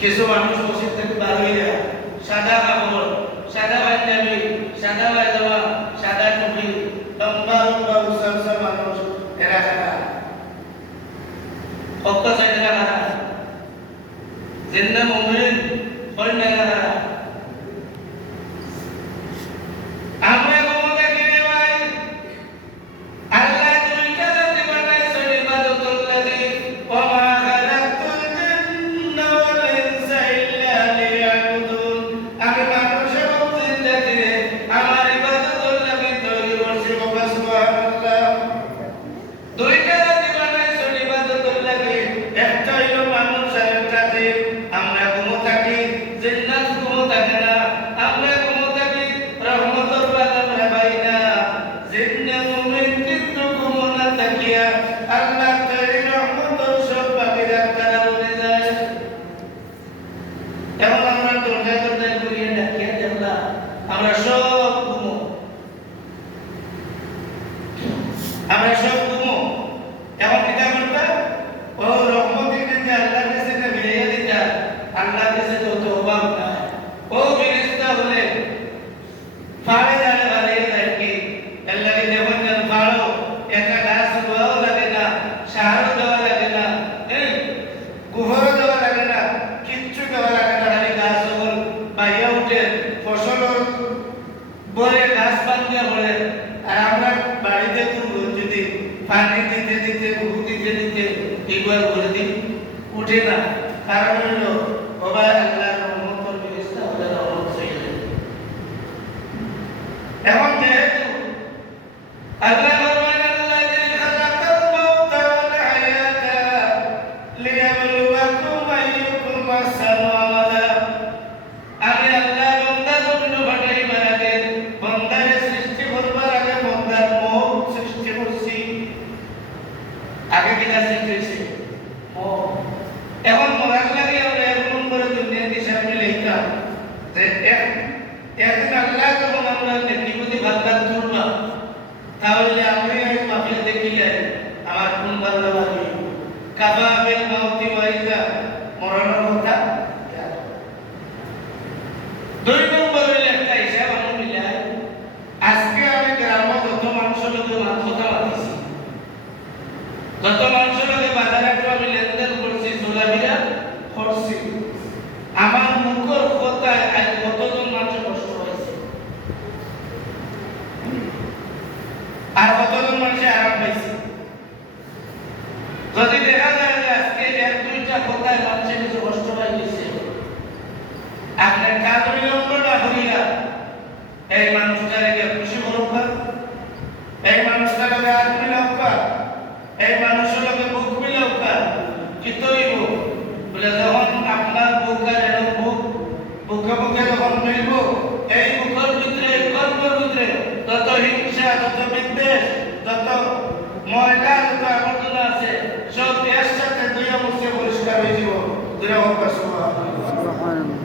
কিছু মানুষ মসজিদ থেকে বার হয়ে যায় সাদা কাপড়, সাদা পাঞ্জাবি, সাদা পাজামা সাদা টুপি, লম্বা লম্বা, উঁচা উঁচা মানুষ এরা খারাপ ভক্ত চাইতে খারাপ জিন্দা মুম্বাই পানি দিতে দিতে বহু দিতে দিতে একবার বলে দিন উঠে না। কারণ হইল বাবা আল্লাহ রহমতর ব্যবস্থা হলে রহমত হয়ে যাবে এখন যেহেতু আল্লাহ Assalamu এখন আল্লাহ যখন আমরা নেতিপতি ভাবনা তুলবা তাহলে আমি আমি মাফিয়া দেখিলে আমার কোন বান্ধা বাঁধি কাবা বেল মাউতি ওয়াইদা মরণের কথা? দুই নম্বর হইলে একটা হিসাব, আলহামদুলিল্লাহ। আজকে আমি গ্রাম যত মানুষের লোকের কথা মাতিছি যত মানুষের লোকের বাজারে আমি লেনদেন করছি চোলাবিরা করছি। আমার যদি দেখা যায় যে আজকে এক, দুইটা কথায় মানুষের কিছু কষ্ট পাইতেছে আপনার কাজ বিলম্বটা হইয়া এই মানুষটাকে 今天我们说